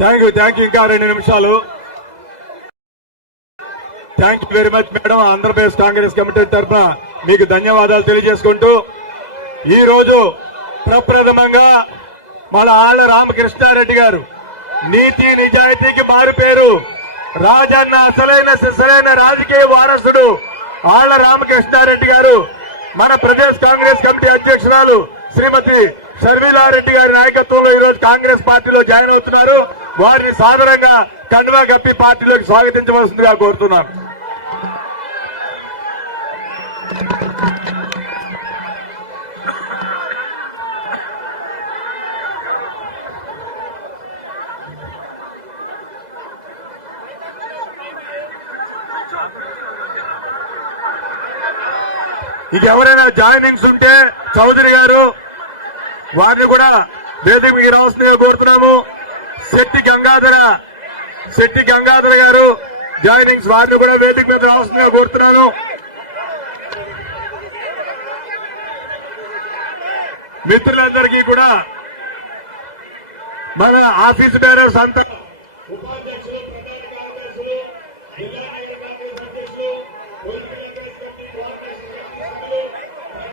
Thank you ఇంకా 2 నిమిషాలు. Thank you very much madam. Andhra Pradesh Congress committee తరఫున మీకు ధన్యవాదాలు తెలియజేసుకుంటూ ఈ రోజు ప్రప్రథమంగా మన ఆళ్ల రామకృష్ణారెడ్డి గారు నీతి నిజాయితీకి మారు పేరు రాజన్న అసలైన రాజకీయ వారసుడు ఆళ్ల రామకృష్ణారెడ్డి గారు మన ప్రదేశ్ కాంగ్రెస్ కమిటీ అధ్యక్షురాలు శ్రీమతి షర్మిలారెడ్డి గారి నాయకత్వంలో ఈ రోజు కాంగ్రెస్ పార్టీలో జాయిన్ అవుతున్నారు. వారిని సాదరంగా కండువా కప్పి పార్టీలోకి స్వాగతించవలసిందిగా కోరుతున్నాను. ఇక ఎవరైనా జాయినింగ్స్ ఉంటే చౌదరి గారు వారిని కూడా వేదిక మీద రావాల్సిందిగా కోరుతున్నాము. శెట్టి గంగాధర గారు జాయినింగ్స్ వారిని కూడా వేదిక మీద రావాల్సిందిగా కోరుతున్నాను. మిత్రులందరికీ కూడా మన ఆఫీస్ బేరర్స్ అంతా ఉపాధ్యక్షులు